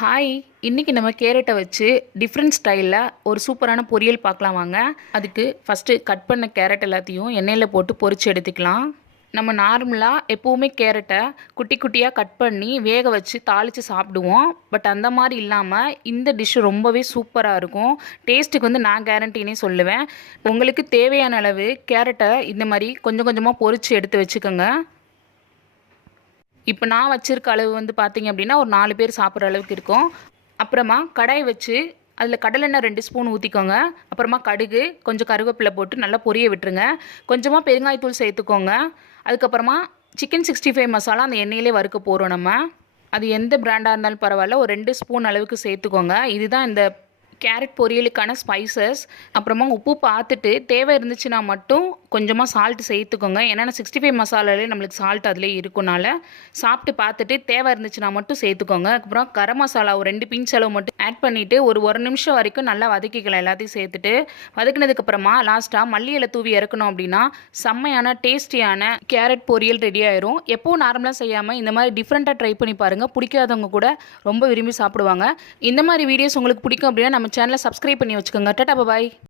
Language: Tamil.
ஹாய், இன்றைக்கி நம்ம கேரட்டை வச்சு டிஃப்ரெண்ட் ஸ்டைலில் ஒரு சூப்பரான பொரியல் பார்க்கலாம் வாங்க. அதுக்கு ஃபஸ்ட்டு கட் பண்ண கேரட் எல்லாத்தையும் எண்ணெயில் போட்டு பொரிச்சு எடுத்துக்கலாம். நம்ம நார்மலாக எப்போவுமே கேரட்டை குட்டி குட்டியாக கட் பண்ணி வேக வச்சு தாளித்து சாப்பிடுவோம். பட் அந்த மாதிரி இல்லாமல் இந்த டிஷ்ஷு ரொம்பவே சூப்பராக இருக்கும். டேஸ்ட்டுக்கு நான் கேரண்டினே சொல்லுவேன். உங்களுக்கு தேவையான அளவு கேரட்டை இந்த மாதிரி கொஞ்சம் கொஞ்சமாக பொரித்து எடுத்து வச்சுக்கோங்க. இப்போ நான் வச்சுருக்க அளவு பார்த்தீங்க அப்படின்னா ஒரு 4 பேர் சாப்பிட்ற அளவுக்கு இருக்கும். அப்புறமா கடாய் வச்சு அதில் கடலெண்ணெய் 2 ஸ்பூன் ஊற்றிக்கோங்க. அப்புறமா கடுகு, கொஞ்சம் கருவேப்பிலை போட்டு நல்லா பொரிய விட்டுருங்க. கொஞ்சமாக பெருங்காயத்தூள் சேர்த்துக்கோங்க. அதுக்கப்புறமா சிக்கன் 65 மசாலா அந்த எண்ணெயிலே வறுக்க போகிறோம் நம்ம. அது எந்த பிராண்டாக இருந்தாலும் பரவாயில்ல, ஒரு 2 ஸ்பூன் அளவுக்கு சேர்த்துக்கோங்க. இதுதான் இந்த கேரட் பொரியலுக்கான ஸ்பைசஸ். அப்புறமா உப்பு பார்த்துட்டு தேவை இருந்துச்சுன்னா மட்டும் கொஞ்சமாக சால்ட் சேர்த்துக்கோங்க. ஏன்னா 65 மசாலாலே நம்மளுக்கு சால்ட் அதிலே இருக்குனால சாப்பிட்டு பார்த்துட்டு தேவை இருந்துச்சுன்னா மட்டும் சேர்த்துக்கோங்க. அப்புறம் கரம் மசாலா ஒரு 2 பிஞ்ச் அளவு மட்டும் ஆட் பண்ணிவிட்டு ஒரு நிமிஷம் வரைக்கும் நல்லா வதக்கிக்கலாம். எல்லாத்தையும் சேர்த்துட்டு வதக்கினதுக்கப்புறமா லாஸ்ட்டாக மல்லி இலை தூவி இறக்கணும் அப்படின்னா செம்மையான டேஸ்டியான கேரட் பொரியல் ரெடி ஆயிரும். எப்போவும் நார்மலாக செய்யாமல் இந்த மாதிரி டிஃப்ரெண்ட்டாக ட்ரை பண்ணி பாருங்கள். பிடிக்காதவங்க கூட ரொம்ப விரும்பி சாப்பிடுவாங்க. இந்த மாதிரி வீடியோஸ் உங்களுக்கு பிடிக்கும் அப்படின்னா நம்ம சேனலை சப்ஸ்கிரைப் பண்ணி வச்சுக்கோங்க. டாடா பாய்.